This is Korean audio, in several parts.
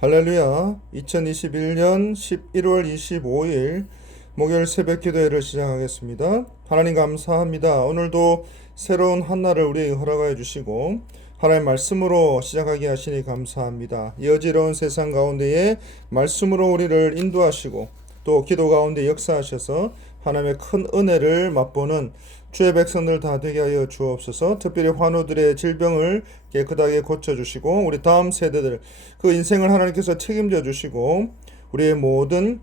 할렐루야. 2021년 11월 25일 목요일 새벽 기도회를 시작하겠습니다. 하나님 감사합니다. 오늘도 새로운 한 날을 우리에게 허락하여 주시고 하나님의 말씀으로 시작하게 하시니 감사합니다. 이 어지러운 세상 가운데에 말씀으로 우리를 인도하시고 또 기도 가운데 역사하셔서 하나님의 큰 은혜를 맛보는 주의 백성들 다 되게 하여 주옵소서. 특별히 환우들의 질병을 깨끗하게 고쳐주시고 우리 다음 세대들 그 인생을 하나님께서 책임져 주시고 우리의 모든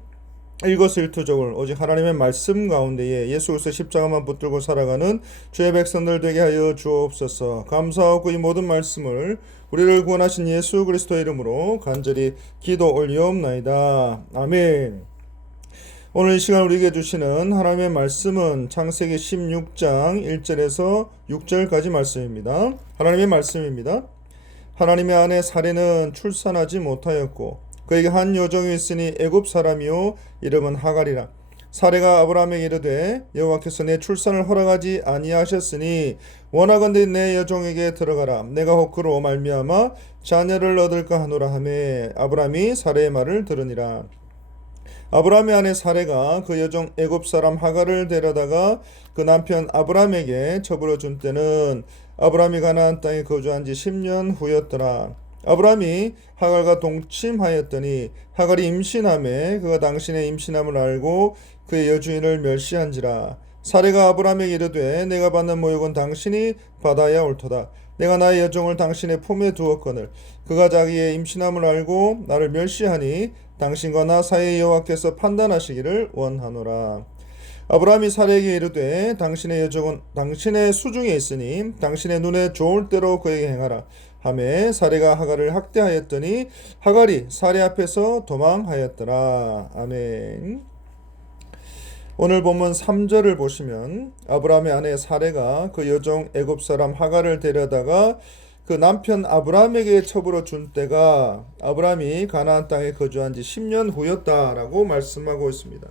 일거수일투족을 오직 하나님의 말씀 가운데에 예수 그리스도 십자가만 붙들고 살아가는 주의 백성들 되게 하여 주옵소서. 감사하고 이 모든 말씀을 우리를 구원하신 예수 그리스도의 이름으로 간절히 기도 올리옵나이다. 아멘. 오늘 이 시간 우리에게 주시는 하나님의 말씀은 창세기 16장 1절에서 6절까지 말씀입니다. 하나님의 말씀입니다. 하나님의 아내 사레는 출산하지 못하였고 그에게 한 여종이 있으니 애굽 사람이요 이름은 하갈이라. 사레가 아브라함에게 이르되 여호와께서 내 출산을 허락하지 아니하셨으니 원하건대 내 여종에게 들어가라. 내가 혹 그로 말미암아 자녀를 얻을까 하노라 하매 아브라함이 사레의 말을 들으니라. 아브라함의 아내 사레가 그 여종 애굽 사람 하갈을 데려다가 그 남편 아브라함에게 처부러 준 때는 아브라함이 가나안 땅에 거주한 지 10년 후였더라. 아브라함이 하갈과 동침하였더니 하갈이 임신하매 그가 당신의 임신함을 알고 그의 여주인을 멸시한지라. 사레가 아브라함에게 이르되 내가 받는 모욕은 당신이 받아야 옳도다. 내가 나의 여종을 당신의 품에 두었거늘 그가 자기의 임신함을 알고 나를 멸시하니 당신과 나 사이의 여호와께서 판단하시기를 원하노라. 아브라함이 사레에게 이르되 당신의 여종은 당신의 수중에 있으니 당신의 눈에 좋을 대로 그에게 행하라 하매 사레가 하갈을 학대하였더니 하갈이 사레 앞에서 도망하였더라. 아멘. 오늘 본문 3절을 보시면 아브라함의 아내 사레가 그 여종 애굽 사람 하갈을 데려다가 그 남편 아브라함에게 처부러 준 때가 아브라함이 가나안 땅에 거주한 지 10년 후였다라고 말씀하고 있습니다.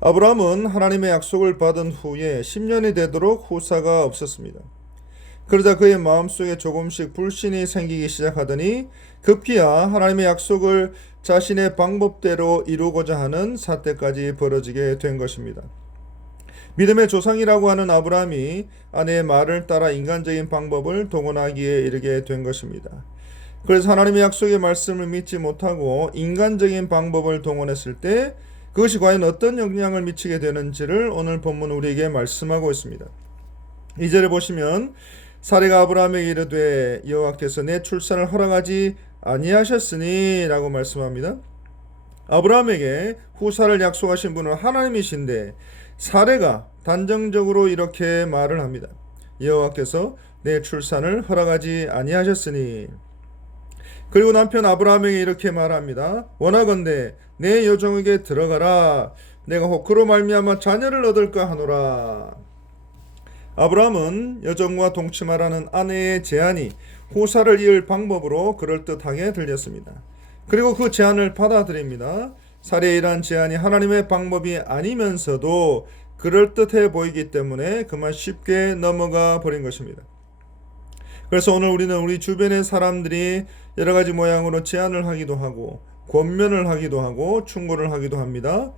아브라함은 하나님의 약속을 받은 후에 10년이 되도록 후사가 없었습니다. 그러자 그의 마음속에 조금씩 불신이 생기기 시작하더니 급기야 하나님의 약속을 자신의 방법대로 이루고자 하는 사태까지 벌어지게 된 것입니다. 믿음의 조상이라고 하는 아브라함이 아내의 말을 따라 인간적인 방법을 동원하기에 이르게 된 것입니다. 그래서 하나님의 약속의 말씀을 믿지 못하고 인간적인 방법을 동원했을 때 그것이 과연 어떤 영향을 미치게 되는지를 오늘 본문 우리에게 말씀하고 있습니다. 2절에 보시면 사레가 아브라함에게 이르되 여호와께서 내 출산을 허락하지 아니하셨으니 라고 말씀합니다. 아브라함에게 후사를 약속하신 분은 하나님이신데 사레가 단정적으로 이렇게 말을 합니다. 여호와께서 내 출산을 허락하지 아니하셨으니. 그리고 남편 아브라함에게 이렇게 말합니다. 원하건대 내 여종에게 들어가라. 내가 혹 그로 말미암아 자녀를 얻을까 하노라. 아브라함은 여종과 동침하라는 아내의 제안이 후사를 이을 방법으로 그럴듯하게 들렸습니다. 그리고 그 제안을 받아들입니다. 사레의 이러한 제안이 하나님의 방법이 아니면서도 그럴듯해 보이기 때문에 그만 쉽게 넘어가 버린 것입니다. 그래서 오늘 우리는 우리 주변의 사람들이 여러 가지 모양으로 제안을 하기도 하고 권면을 하기도 하고 충고를 하기도 합니다.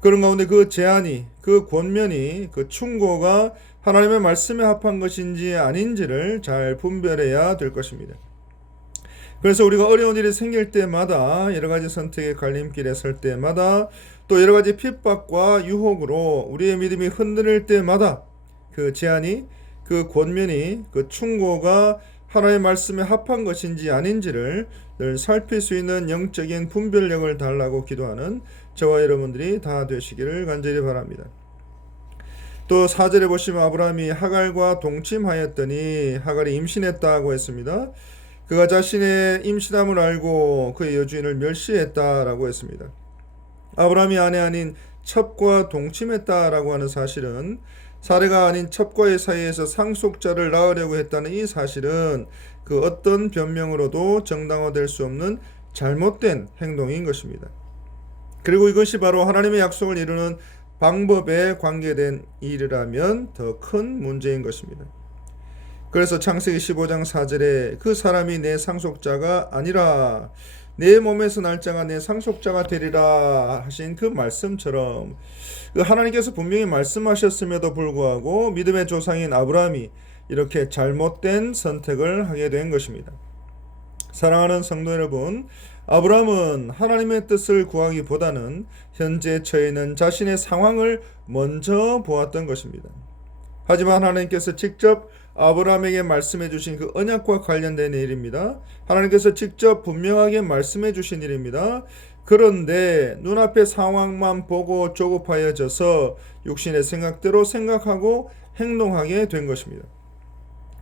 그런 가운데 그 제안이, 그 권면이, 그 충고가 하나님의 말씀에 합한 것인지 아닌지를 잘 분별해야 될 것입니다. 그래서 우리가 어려운 일이 생길 때마다 여러 가지 선택의 갈림길에 설 때마다 또 여러 가지 핍박과 유혹으로 우리의 믿음이 흔들릴 때마다 그 제안이, 그 권면이, 그 충고가 하나님의 말씀에 합한 것인지 아닌지를 늘 살필 수 있는 영적인 분별력을 달라고 기도하는 저와 여러분들이 다 되시기를 간절히 바랍니다. 또 4절에 보시면 아브라함이 하갈과 동침하였더니 하갈이 임신했다고 했습니다. 그가 자신의 임신함을 알고 그의 여주인을 멸시했다라고 했습니다. 아브라함이 아내 아닌 첩과 동침했다라고 하는 사실은 사레가 아닌 첩과의 사이에서 상속자를 낳으려고 했다는 이 사실은 그 어떤 변명으로도 정당화될 수 없는 잘못된 행동인 것입니다. 그리고 이것이 바로 하나님의 약속을 이루는 방법에 관계된 일이라면 더 큰 문제인 것입니다. 그래서 창세기 15장 4절에 그 사람이 내 상속자가 아니라 내 몸에서 날짜가 내 상속자가 되리라 하신 그 말씀처럼 하나님께서 분명히 말씀하셨음에도 불구하고 믿음의 조상인 아브라함이 이렇게 잘못된 선택을 하게 된 것입니다. 사랑하는 성도 여러분, 아브라함은 하나님의 뜻을 구하기보다는 현재 처해 있는 자신의 상황을 먼저 보았던 것입니다. 하지만 하나님께서 직접 아브라함에게 말씀해 주신 그 언약과 관련된 일입니다. 하나님께서 직접 분명하게 말씀해 주신 일입니다. 그런데 눈앞의 상황만 보고 조급하여져서 육신의 생각대로 생각하고 행동하게 된 것입니다.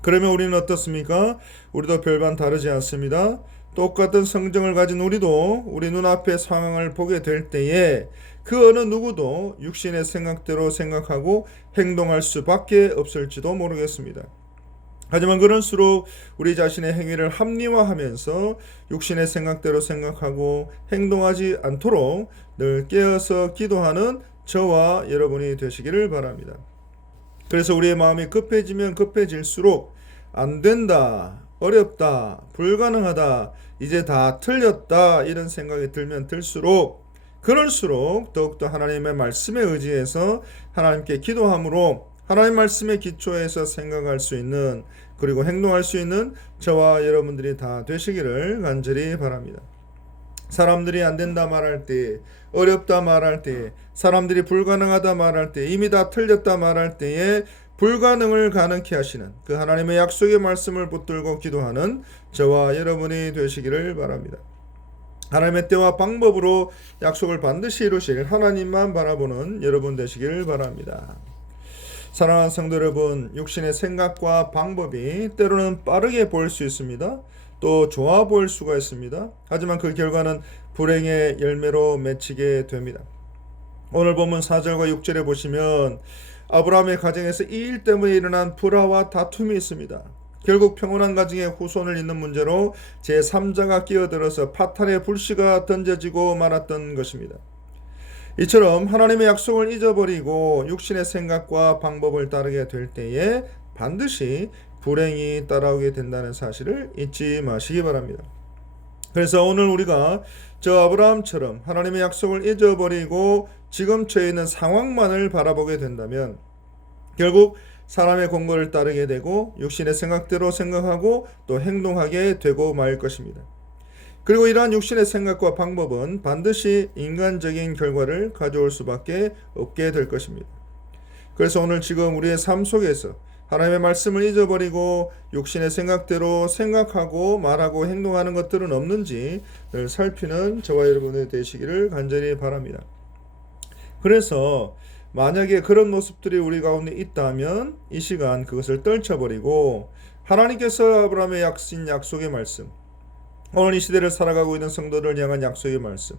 그러면 우리는 어떻습니까? 우리도 별반 다르지 않습니다. 똑같은 성정을 가진 우리도 우리 눈앞의 상황을 보게 될 때에 그 어느 누구도 육신의 생각대로 생각하고 행동할 수밖에 없을지도 모르겠습니다. 하지만 그럴수록 우리 자신의 행위를 합리화하면서 육신의 생각대로 생각하고 행동하지 않도록 늘 깨어서 기도하는 저와 여러분이 되시기를 바랍니다. 그래서 우리의 마음이 급해지면 급해질수록 안 된다, 어렵다, 불가능하다, 이제 다 틀렸다 이런 생각이 들면 들수록 그럴수록 더욱더 하나님의 말씀에 의지해서 하나님께 기도함으로 하나님 말씀의 기초에서 생각할 수 있는 그리고 행동할 수 있는 저와 여러분들이 다 되시기를 간절히 바랍니다. 사람들이 안 된다 말할 때, 어렵다 말할 때, 사람들이 불가능하다 말할 때, 이미 다 틀렸다 말할 때에 불가능을 가능케 하시는 그 하나님의 약속의 말씀을 붙들고 기도하는 저와 여러분이 되시기를 바랍니다. 하나님의 때와 방법으로 약속을 반드시 이루실 하나님만 바라보는 여러분 되시기를 바랍니다. 사랑하는 성도 여러분, 육신의 생각과 방법이 때로는 빠르게 보일 수 있습니다. 또 좋아 보일 수가 있습니다. 하지만 그 결과는 불행의 열매로 맺히게 됩니다. 오늘 본문 4절과 6절에 보시면 아브라함의 가정에서 이 일 때문에 일어난 불화와 다툼이 있습니다. 결국 평온한 가정의 후손을 잇는 문제로 제3자가 끼어들어서 파탄의 불씨가 던져지고 말았던 것입니다. 이처럼 하나님의 약속을 잊어버리고 육신의 생각과 방법을 따르게 될 때에 반드시 불행이 따라오게 된다는 사실을 잊지 마시기 바랍니다. 그래서 오늘 우리가 저 아브라함처럼 하나님의 약속을 잊어버리고 지금 처해 있는 상황만을 바라보게 된다면 결국 사람의 공고를 따르게 되고 육신의 생각대로 생각하고 또 행동하게 되고 말 것입니다. 그리고 이러한 육신의 생각과 방법은 반드시 인간적인 결과를 가져올 수밖에 없게 될 것입니다. 그래서 오늘 지금 우리의 삶 속에서 하나님의 말씀을 잊어버리고 육신의 생각대로 생각하고 말하고 행동하는 것들은 없는지 늘 살피는 저와 여러분이 되시기를 간절히 바랍니다. 그래서 만약에 그런 모습들이 우리 가운데 있다면 이 시간 그것을 떨쳐버리고 하나님께서 아브라함의 약속의 말씀, 오늘 이 시대를 살아가고 있는 성도를 향한 약속의 말씀,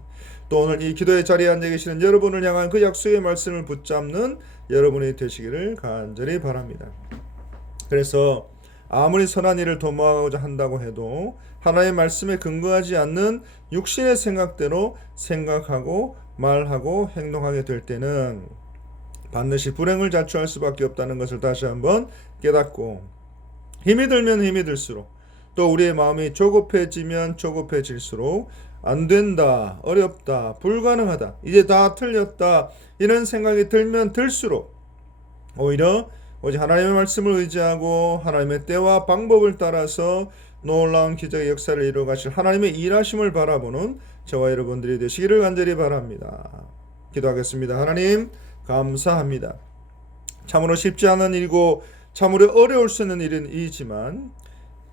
또 오늘 이 기도의 자리에 앉아 계시는 여러분을 향한 그 약속의 말씀을 붙잡는 여러분이 되시기를 간절히 바랍니다. 그래서 아무리 선한 일을 도모하고자 한다고 해도 하나님의 말씀에 근거하지 않는 육신의 생각대로 생각하고 말하고 행동하게 될 때는 반드시 불행을 자초할 수밖에 없다는 것을 다시 한번 깨닫고 힘이 들면 힘이 들수록 또 우리의 마음이 조급해지면 조급해질수록 안 된다, 어렵다, 불가능하다, 이제 다 틀렸다 이런 생각이 들면 들수록 오히려 오직 하나님의 말씀을 의지하고 하나님의 때와 방법을 따라서 놀라운 기적의 역사를 이루어 가실 하나님의 일하심을 바라보는 저와 여러분들이 되시기를 간절히 바랍니다. 기도하겠습니다. 하나님 감사합니다. 참으로 쉽지 않은 일이고 참으로 어려울 수 있는 일이지만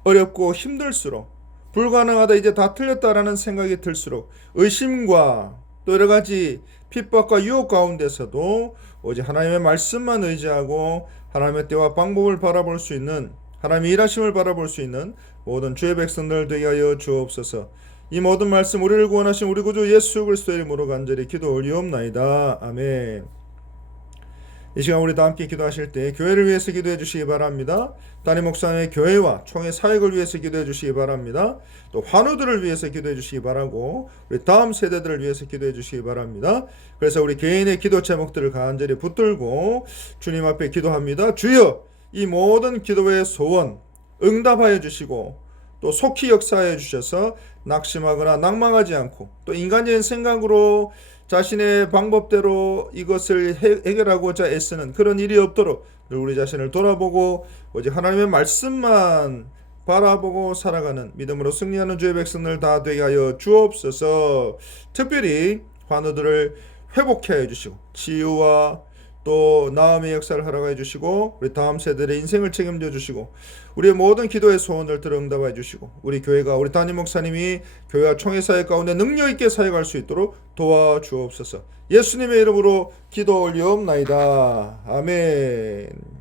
어렵고 힘들수록 불가능하다 이제 다 틀렸다라는 생각이 들수록 의심과 또 여러 가지 핍박과 유혹 가운데서도 오직 하나님의 말씀만 의지하고 하나님의 때와 방법을 바라볼 수 있는 하나님의 일하심을 바라볼 수 있는 모든 주의 백성들 되게 하여 주옵소서. 이 모든 말씀 우리를 구원하신 우리 구주 예수 그리스도의 이름으로 간절히 기도 올리옵나이다. 아멘. 이 시간 우리 다 함께 기도하실 때 교회를 위해서 기도해 주시기 바랍니다. 담임 목사님의 교회와 총회 사역을 위해서 기도해 주시기 바랍니다. 또 환우들을 위해서 기도해 주시기 바라고 우리 다음 세대들을 위해서 기도해 주시기 바랍니다. 그래서 우리 개인의 기도 제목들을 간절히 붙들고 주님 앞에 기도합니다. 주여 이 모든 기도의 소원 응답하여 주시고 또 속히 역사하여 주셔서 낙심하거나 낭망하지 않고 또 인간적인 생각으로 자신의 방법대로 이것을 해결하고자 애쓰는 그런 일이 없도록 우리 자신을 돌아보고 오직 하나님의 말씀만 바라보고 살아가는 믿음으로 승리하는 주의 백성들 다 되게 하여 주옵소서. 특별히 환우들을 회복케 하여 주시고 치유와 또 나음의 역사를 하라고 해주시고 우리 다음 세대의 인생을 책임져 주시고 우리의 모든 기도의 소원을 들어 응답해 주시고 우리 교회가 우리 담임 목사님이 교회와 총회 사역 가운데 능력 있게 사역할 수 있도록 도와주옵소서. 예수님의 이름으로 기도 올리옵나이다. 아멘.